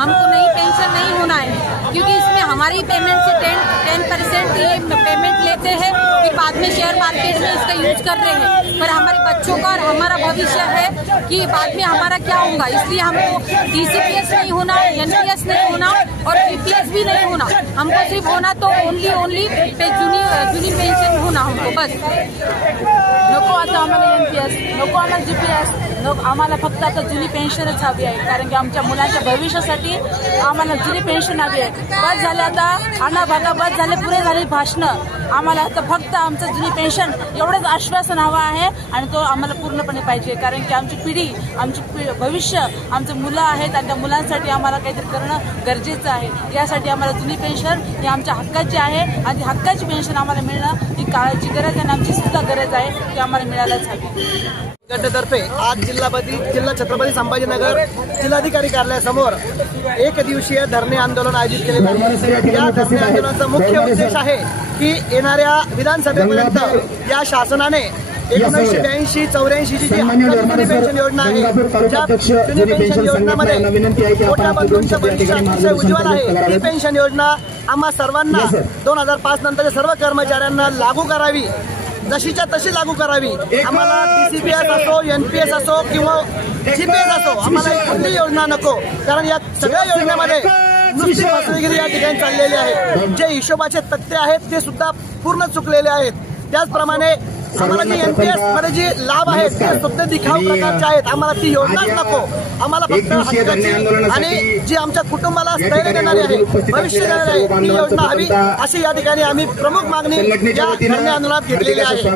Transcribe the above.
हमको नई पेंशन नहीं होना है, क्योंकि इसमें हमारी पेमेंट से 10% ये पेमेंट लेते हैं कि बाद में शेयर मार्केट में इसका यूज कर रहे हैं। पर हमारे बच्चों का और हमारा भविष्य है कि बाद में हमारा क्या होगा, इसलिए हमको DCPS नहीं होना, NPS नहीं होना और PPS भी नहीं होना। हमको सिर्फ होना तो ओनली जुनी पेन्शन होना हमको बस। नको आता आम्हाला NPS, नको आम्हाला GPS, नको आम्हाला फक्त आता जुनी पेन्शनच हवी आहे, कारण की आमच्या मुलांच्या भविष्यासाठी आम्हाला जुनी पेन्शन हवी आहे। बस झाले आता आणा भागा, बस झाले, पुरे झाले भाषणं। आम्हाला आता फक्त आमचं जुनी पेन्शन एवढंच आश्वासन हवं आहे आणि तो आम्हाला पूर्णपणे पाहिजे, कारण की आमची पिढी, आमचे भविष्य, आमचे मुलं आहेत आणि त्या मुलांसाठी आम्हाला काहीतरी करणं गरजेचं आहे। यासाठी आम्हाला जुनी पेन्शन ही आमच्या हक्काची आहे आणि ती हक्काची पेन्शन आम्हाला मिळणं ही काळाची गरज आहे आणि आमची सुद्धा गरज आहे, ती आम्हाला मिळायलाच हवी। गटातर्फे आज जिल्हा छत्रपती संभाजीनगर जिल्हाधिकारी कार्यालयासमोर एक दिवसीय धरणे आंदोलन आयोजित केले जाते। या धरणे आंदोलनाचा मुख्य उद्देश आहे की येणाऱ्या विधानसभेपर्यंत या शासनाने 1982-84 ची जी जुनी पेन्शन योजना आहे, ज्या जुनी पेन्शन योजनेमध्ये मोठ्या बंधूंच्या भविष्य अतिशय उज्ज्वल आहे, ती पेन्शन योजना आम्हा सर्वांना 2005 नंतरच्या सर्व कर्मचाऱ्यांना लागू करावी, जशीच्या तशी लागू करावी। आम्हाला DCPS असो, NPS असो किंवा GPS असो, आम्हाला कुठली योजना नको, कारण या सगळ्या योजनेमध्ये नुसती फसवेगिरी या ठिकाणी चाललेली आहे। जे हिशोबाचे तथ्य आहेत ते सुद्धा पूर्ण चुकलेले आहेत। त्याचप्रमाणे आम्हाला जी NPS मध्ये जी लाभ आहेत ते सुद्धा दिखाऊ प्रकारचे आहेत। आम्हाला ती योजनाच नको, आम्हाला फक्त हक्काची आणि जी आमच्या कुटुंबाला स्थैर्य देणारी आहे, भविष्य देणारी आहे, ती योजना हवी, अशी या ठिकाणी आम्ही प्रमुख मागणी या धरणे आंदोलनात घेतलेली आहे।